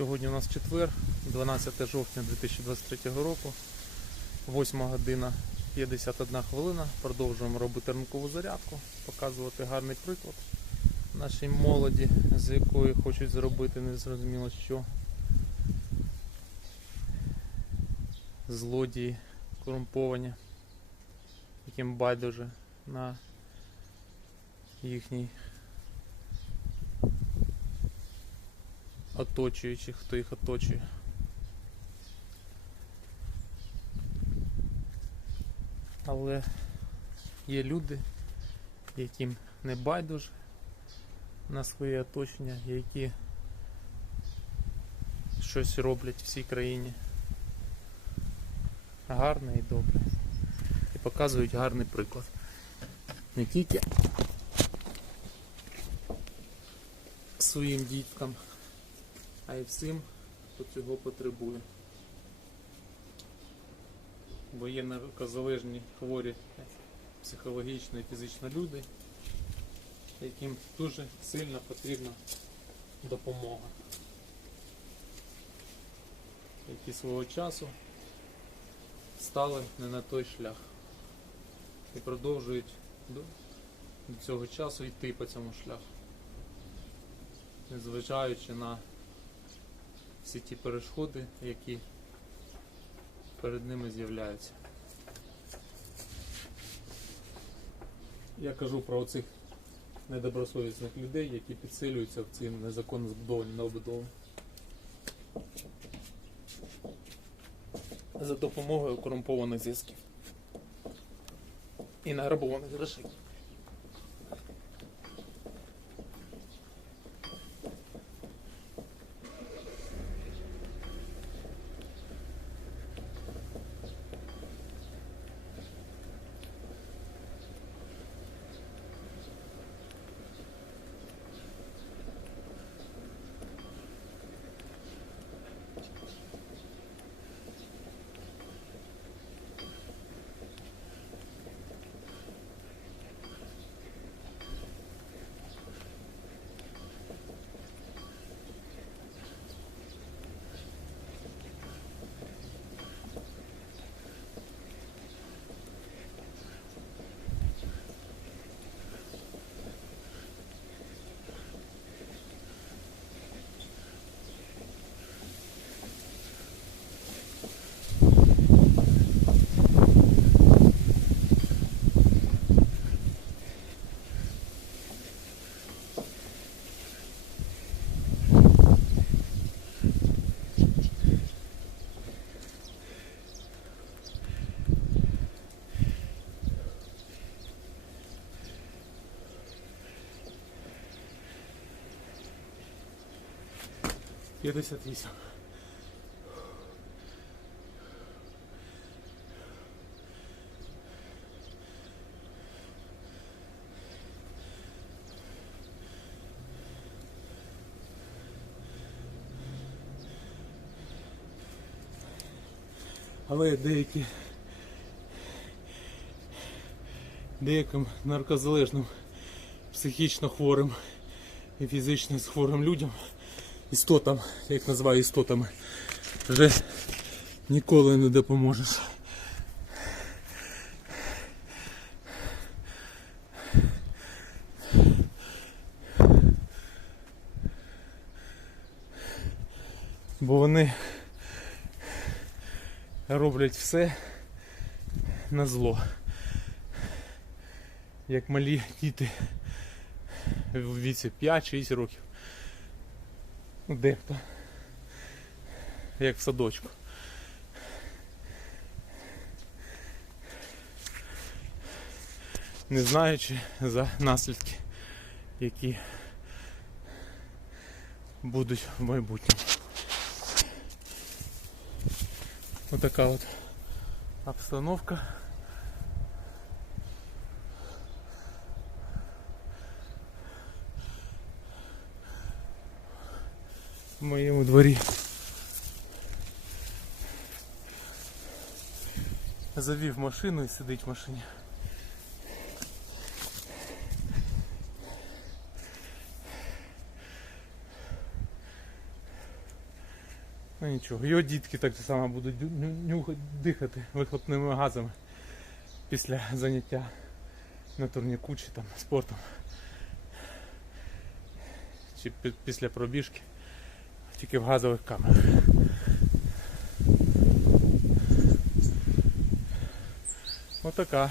Сьогодні у нас четвер, 12 жовтня 2023 року, 8 година 51 хвилина. Продовжуємо робити ранкову зарядку, показувати гарний приклад нашій молоді, з якої хочуть зробити незрозуміло що. Злодії корумповані, яким байдуже на їхній оточуючих, хто їх оточує. Але є люди, яким не байдуже на своє оточення, які щось роблять в цій країні гарне і добре. І показують гарний приклад. Не тільки своїм діткам, а й всім, хто цього потребує. Бо є наркозалежні хворі психологічно і фізично люди, яким дуже сильно потрібна допомога. Які свого часу стали не на той шлях і продовжують до, цього часу йти по цьому шляху незважаючи на всі ті перешкоди, які перед ними з'являються. Я кажу про оцих недобросовісних людей, які підсилюються в ці незаконно збудовані новобудови. За допомогою корумпованих зв'язків і награбованих грошей. П'ятдесят вісім. Але деякі деяким наркозалежним, психічно хворим і фізично хворим людям істотам, я їх називаю істотами, вже ніколи не допоможеш. Бо вони роблять все на зло. Як малі діти в віці 5-6 років. Дехто. Як в садочку. Не знаючи за наслідки, які будуть в майбутньому. Отака от обстановка. В моєму дворі. Завів машину і сидить в машині. Ну нічого, його дітки так само будуть нюхати, дихати вихлопними газами після заняття на турніку чи там спортом. Чи пі- після пробіжки. Тільки в газових камерах. Отака